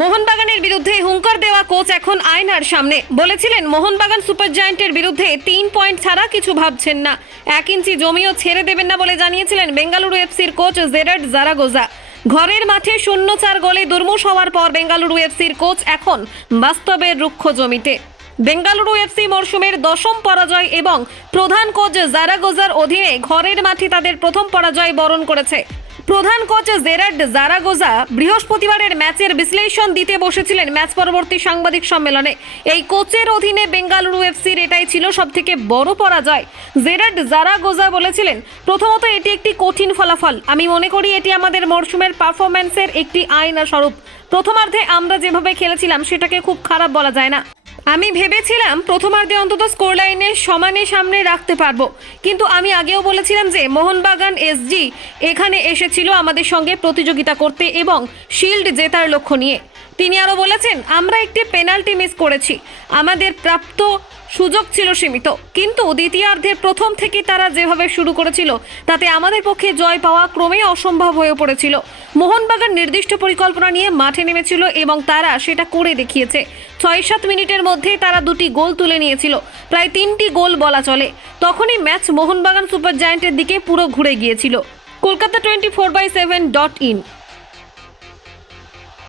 মোহনবাগানের বিরুদ্ধে হুঙ্কার দেওয়া কোচ এখন আয়নার সামনে। বলেছিলেন মোহনবাগান সুপার জায়ান্টের বিরুদ্ধে 3 পয়েন্ট ছাড়া কিছু ভাবছেন না, 1 ইঞ্চি জমিও ছেড়ে দেবেন না বলে জানিয়েছিলেন বেঙ্গালুরু এফসির কোচ জেরার্ড জারাগোজা। ঘরের মাঠে 0-4 গোলে দুর্মুষ হওয়ার পর বেঙ্গালুরু এফসির কোচ এখন বাস্তবের রুক্ষ জমিতে। বেঙ্গালুরু এফসি মরশুমের 10ম পরাজয় এবং প্রধান কোচ জারাগোজার অধীনে ঘরের মাঠে তাদের প্রথম পরাজয় বরণ করেছে। প্রধান কোচ জেরার্ড জারাগোজা বৃহস্পতিবারের ম্যাচের বিশ্লেষণ দিতে বসেছিলেন ম্যাচ পরবর্তী সাংবাদিক সম্মেলনে। এই কোচের অধীনে বেঙ্গালুরু এফসির এটাই ছিল সবথেকে বড় পরাজয়। জেরার্ড জারাগোজা বলেছিলেন, প্রথমত এটি একটি কঠিন ফলাফল। আমি মনে করি এটি আমাদের মরশুমের পারফরম্যান্সের একটি আয়না স্বরূপ। প্রথমার্ধে আমরা যেভাবে খেলেছিলাম সেটাকে খুব খারাপ বলা যায় না। আমি ভেবেছিলাম প্রথমার্ধে অন্তত স্কোর লাইনে সমানে সামনে রাখতে পারবো, কিন্তু আমি আগেও বলেছিলাম যে মোহনবাগান এসজি এখানে এসেছিল আমাদের সঙ্গে প্রতিযোগিতা করতে এবং শিল্ড জেতার লক্ষ্য নিয়ে। তিনি আরও বলেছেন, আমরা একটি পেনাল্টি মিস করেছি, আমাদের প্রাপ্ত সুযোগ ছিল সীমিত, কিন্তু দ্বিতীয়ার্ধের প্রথম থেকে তারা যেভাবে শুরু করেছিল তাতে আমাদের পক্ষে জয় পাওয়া ক্রমেই অসম্ভব হয়ে পড়েছিল। মোহনবাগান নির্দিষ্ট পরিকল্পনা নিয়ে মাঠে নেমেছিল এবং তারা সেটা করে দেখিয়েছে। 6-7 মিনিটের মধ্যে তারা 2টি গোল তুলে নিয়েছিল, প্রায় 3টি গোল বলা চলে। তখনই ম্যাচ মোহনবাগান সুপার জায়ান্টের দিকে পুরো ঘুরে গিয়েছিল। কলকাতা 24/7.in।